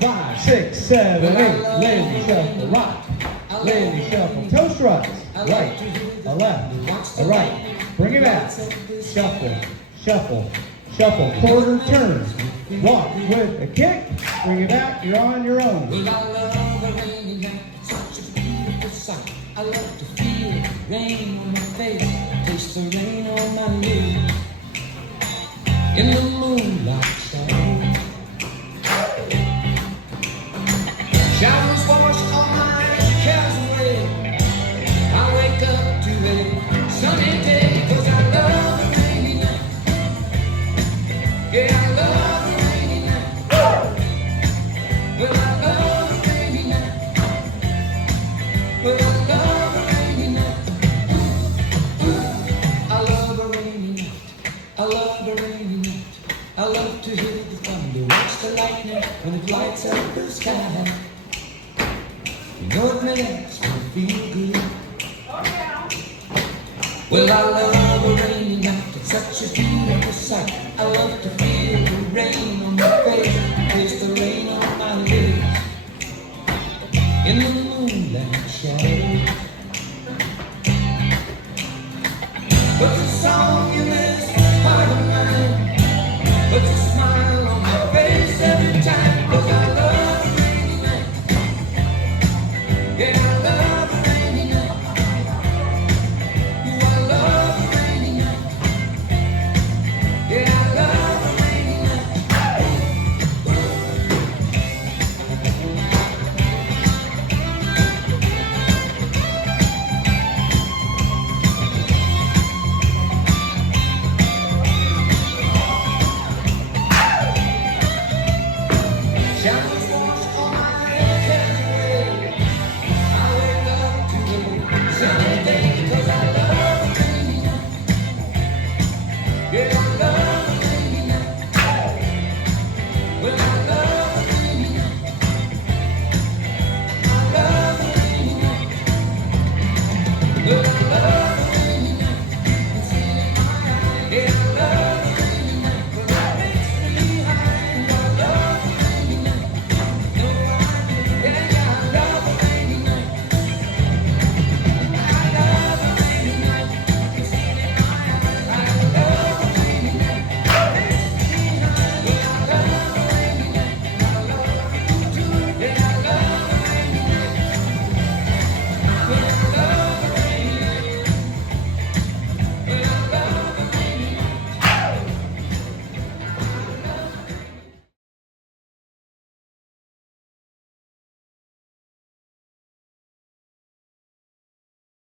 5, 6, 7, 8. Lazy shuffle, rock. Lazy shuffle, toe struts. Right, a left, a right. Bring it back. Shuffle, shuffle, shuffle. Quarter turn. Walk with a kick. Bring it back. You're on your own. Well, I love a rainy night. Such a beautiful sight. I love to feel rain on my face. Taste the rain on my lips. In the moonlight shadow. Showers wash all my cares away. I wake up to a sunny day. 'Cause I love a rainy night. Yeah, I love a rainy night. Well, I love a rainy night. Well, I love a rainy night. I love a rainy night. I love a rainy night. I love to hear the thunder, watch the lightning when it lights up the sky. You know it makes me feel good. Well, I love a rainy night. It's such a beautiful sight. I love to feel